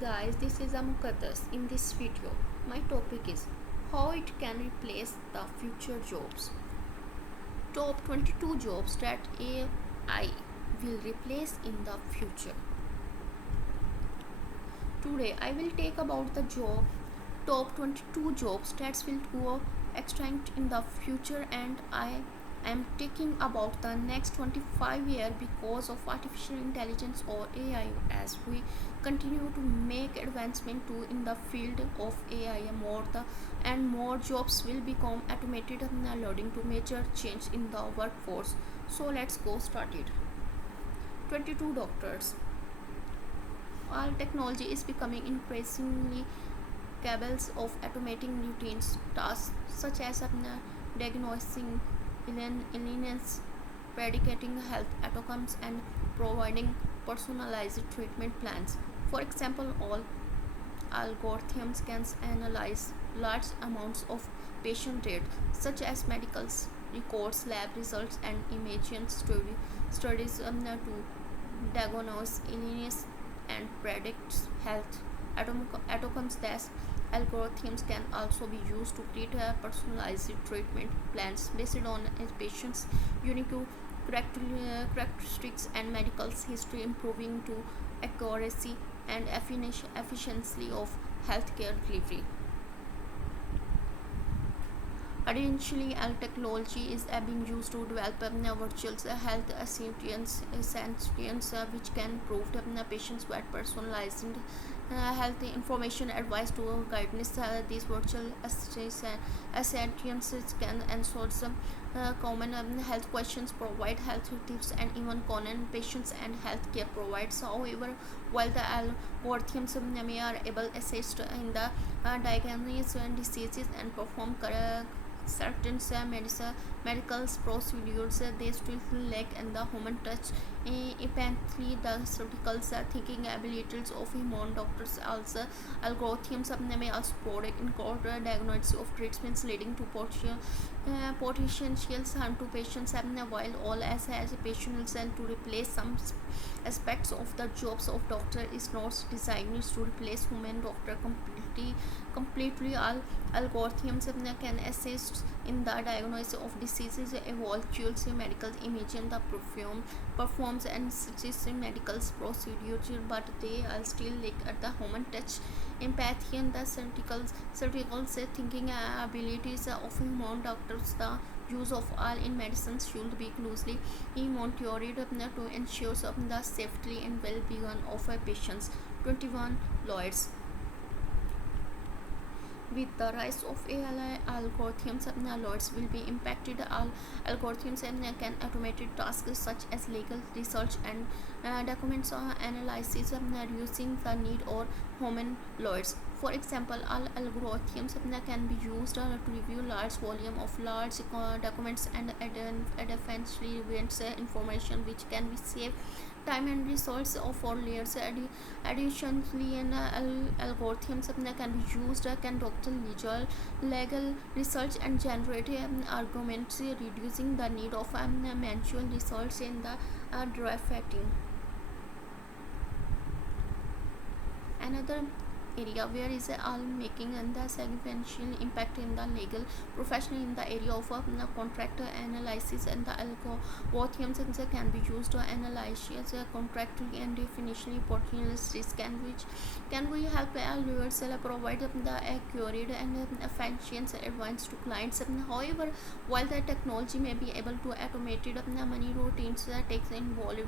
guys, this is Amukaddas. In this video, my topic is how it can replace the future jobs. Top 22 jobs that AI will replace in the future. Today, I will take about the top 22 jobs that will go extinct in the future, and I am taking about the next 25 years because of artificial intelligence or AI. As we continue to make advancement to in the field of AI, more jobs will become automated, leading to major change in the workforce. So let's go started. 22 doctors. All technology is becoming increasingly capable of automating routine tasks such as diagnosing illness, predicting health outcomes, and providing personalized treatment plans. For example, all algorithms can analyze large amounts of patient data, such as medical records, lab results, and imaging studies to diagnose illness and predict health outcomes. Thus, algorithms can also be used to create personalized treatment plans based on a patient's unique characteristics and medical history, improving to accuracy and efficiency of healthcare delivery. Additionally, technology is being used to develop virtual health assistants, which can provide patients with personalized health information, advice to guidance. These virtual assistants can answer some common health questions, provide health tips, and even connect patients and healthcare providers. However, while the algorithms are able to assist in the diagnosis and diseases and perform certain medical procedures, they still lack in the human touch, empathy, the critical thinking abilities of human doctors. Also, algorithms may also provide incorrect diagnosis of treatments, leading to potential harm to patients, while all as patients and to replace some aspects of the jobs of doctor is not designed to replace human doctor completely. All algorithms can assist in the diagnosis of diseases, evaluates medical imaging, the performs and suggests medical procedures, but they are still lack at the human touch, empathy, and the critical thinking abilities of human doctors. The use of all in medicine should be closely monitored to ensure the safety and well-being of patients. 21 lawyers. With the rise of AI algorithms, lawyers will be impacted. All algorithms can automate tasks such as legal research and documents analysis, reducing the need or human lawyers. For example, all algorithms can be used to review large volume of large documents and eventually events information, which can be saved time and resource for layers. Additionally, algorithms can be used conduct legal research and generate arguments, reducing the need of manual research in the drafting. Another area where is all making and the significant impact in the legal profession in the area of contract analysis, and the algorithms can be used to analyze contractually and definitionally potential risk, and which can we help lawyers provide the accurate and efficient advice to clients. However, while the technology may be able to automate many routines takes involved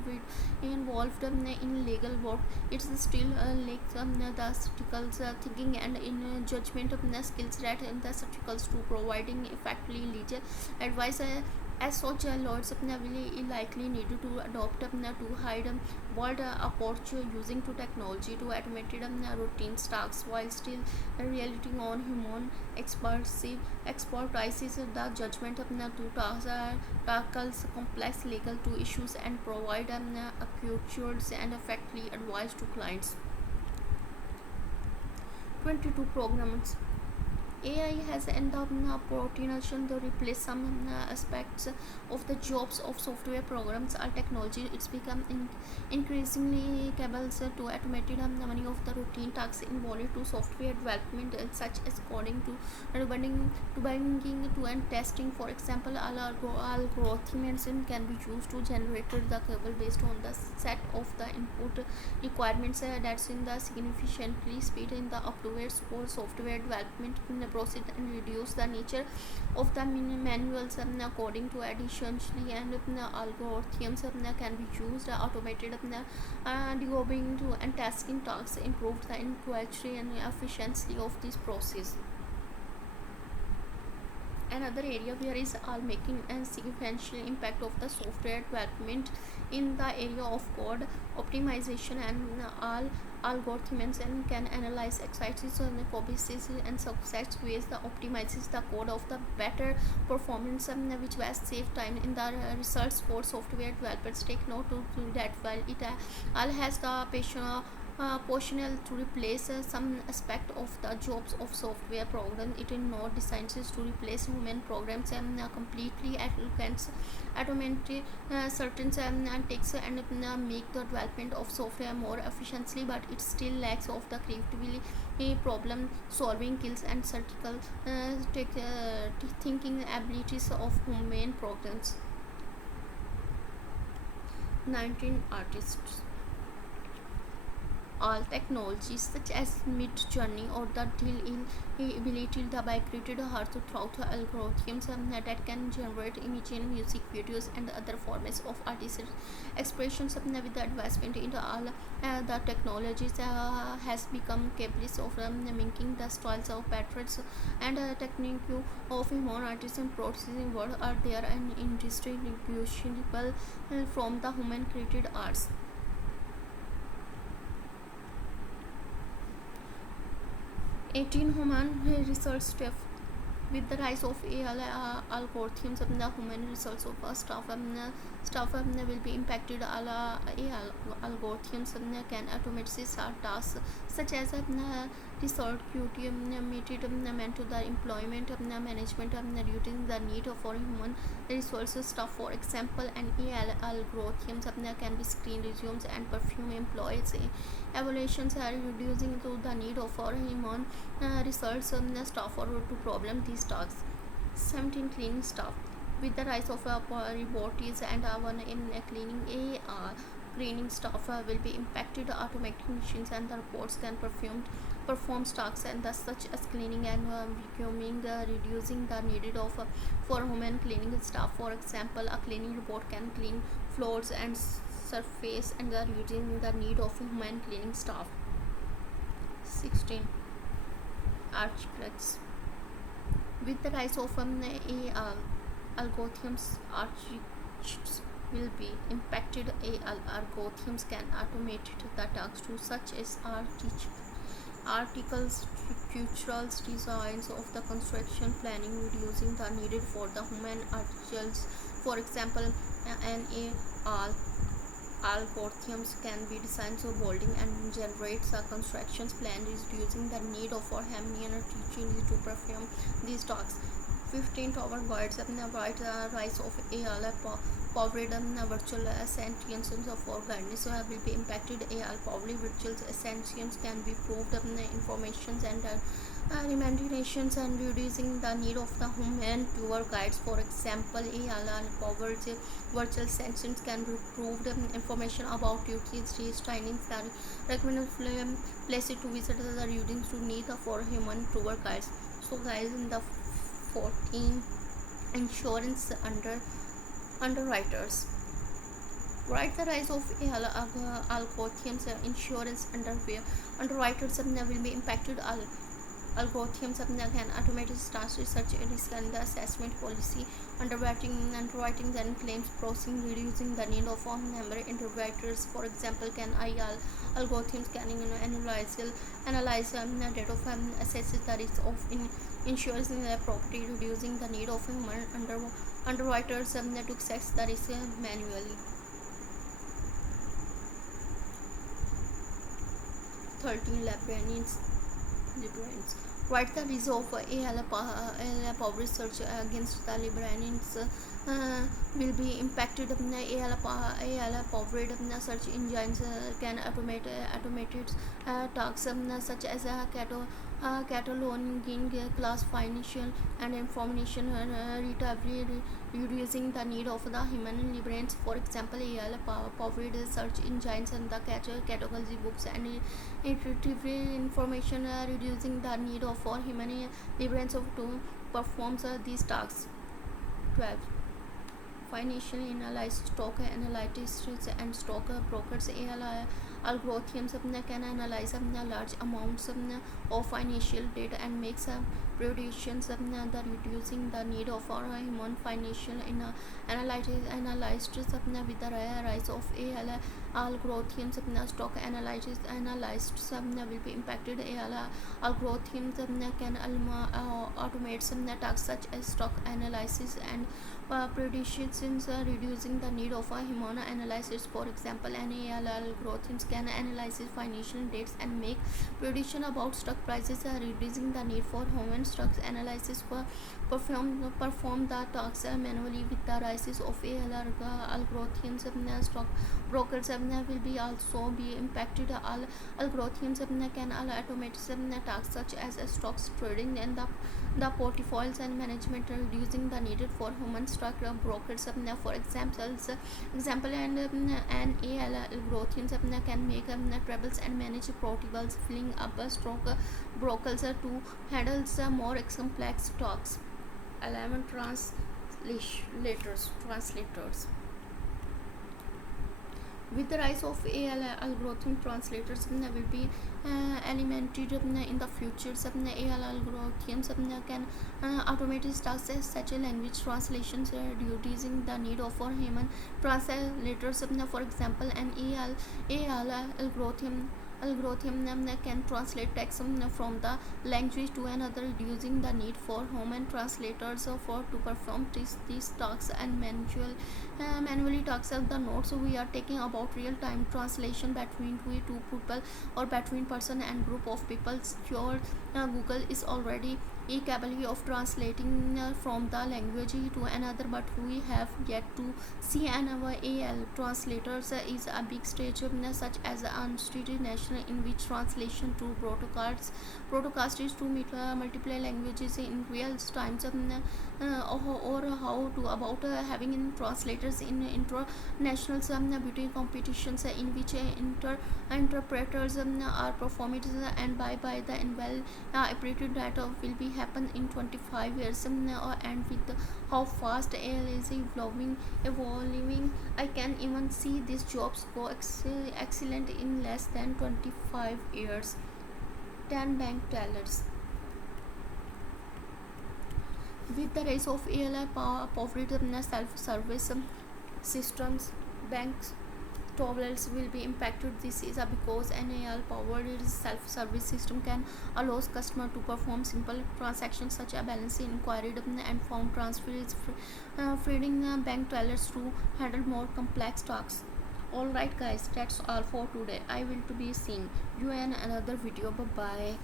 in legal work, it's still lacks the critical thinking and in judgment of skills that in the circles to providing effectively legal advice. As such, lawyers will likely need to adopt to hide world approach using to technology to automate routine tasks while still relying on human expertise. The judgment to tackles complex legal to issues and provide accurate and effectively advice to clients. 22 programs. AI has ended up potential to replace some aspects of the jobs of software programs or technology. It's become increasingly capable to automate many of the routine tasks involved to software development, such as coding to debugging to and testing. For example, algorithms can be used to generate the code based on the set of the input requirements that's in the significantly speed in the upwards for software development in the process and reduce the nature of the manuals according to additionally and algorithms can be used automated debugging to and tasking tasks improve the quality and efficiency of this process. Another area where is all making a significant impact of the software development in the area of code optimization and all algorithms and can analyze exercises on the copies and success ways that optimizes the code of the better performance which was save time in the research for software developers. Take note to that while it all has the potential to replace some aspect of the jobs of software program. It is not designed to replace human programs and completely applicants automate certain takes and make the development of software more efficiently, but it still lacks of the creativity, problem solving skills and critical thinking abilities of human programs. 19 artists. All technologies such as Mid-Journey or the Deal ability by created her throughout algorithms that can generate images, music, videos, and other forms of artistic expressions. With the advancement into all the technologies has become capable of mimicking the styles of patterns and technique of human artists and processing work are there and indistinguishable from the human created arts. 18 human research staff. With the rise of AI algorithms, the human resource of staff will be impacted. AI algorithms can automate tasks such as research duty meant to the employment management reducing the need for human resources staff. For example, an AI algorithms can be screen resumes and perfume employees. Evaluations are reducing to the need for human research staff or to problem these tasks. 17 cleaning staff. With the rise of robotics and one in cleaning, cleaning staff will be impacted. Automatic machines and the robots can perform tasks and thus such as cleaning and vacuuming, reducing the needed of for human cleaning staff. For example, a cleaning robot can clean floors and surface and reducing the need of human cleaning staff. 16 architects. With the rise of AI algorithms, architects will be impacted. AI algorithms can automate the tasks to such as articles, structural designs of the construction planning, reducing the needed for the human architects. For example, an AI algorithms can be designed so building and generates a construction plan, reducing the need for human teaching to perform these tasks. 15 tower guides and the rise of AI powered virtual assistants for guidance will be impacted. AI powered virtual assistants can be proved information and recommendations and reducing the need of the human tour guides. For example, AI powered virtual assistants can prove information about duties, trainings, and recommended places to visit the readings to need for human tour guides. So, guys, in the 14 insurance underwriters. Right, the rise of algorithms insurance underwriters will be impacted. Algorithms can automate task research, risk and the assessment policy, underwriting and claims processing, reducing the need of number underwriters. For example, can AI algorithms can analyze data of assesses the risk of insurance in the property, reducing the need of human underwriters to assess the risk manually. 13 librarians. Write the result of AL power search against the Librarians will be impacted. AL powered search engines can automated tasks such as cataloging, classification, and information retrieval, reducing the need of the human librarians. For example, AL powered search engines and the category books and retrieve information, reducing the need of for human librarians to perform these tasks. 12. Financial analysis, stock analysts and stock brokers algorithms can analyze large amounts of financial data and make predictions, the reducing the need of human financial analysts with the rise of AI algorithms. Stock analysts will be impacted. AI algorithms can automate tasks such as stock analysis and predictions, reducing the need of a human analysis. For example, an AI algorithms can analyze financial data and make prediction about stock prices, reducing the need for human stocks analysis. Perform the tasks manually. With the rise of AI algorithms, stock brokers will be also be impacted. All algorithms can automate tasks such as stocks trading and the portfolios and management, reducing the need for human stock brokers. For example, and an AI algorithm can make troubles and manage portfolios, filling up stock brokers to handle more complex stocks. 11. Translators. With the rise of AI algorithm, translators will be eliminated in the future. AI algorithms can automate tasks such as language translations, reducing the need for human translators. For example, an AI algorithm can translate text from the language to another, reducing the need for human translators to perform these tasks and manually tasks. The notes we are taking about real-time translation between two people or between person and group of people. Sure, Google is already capable of translating from the language to another, but we have yet to see an AI translators is a big stage, such as Unstated National, in which translation to broadcast is to multiple languages in real time, or how to about having in translators in international beauty competitions, in which interpreters are performed and by the operated data will be happen in 25 years. And with how fast AI is evolving, I can even see these jobs go excellent in less than 25 years. 10. Bank tellers. With the rise of AI powered self-service systems, banks tellers will be impacted. This is because an AI powered self-service system can allow customer to perform simple transactions such as balancing, inquiry, and fund transfers, freeing bank tellers to handle more complex tasks. Alright guys, that's all for today. I will be seeing you in another video. Bye bye.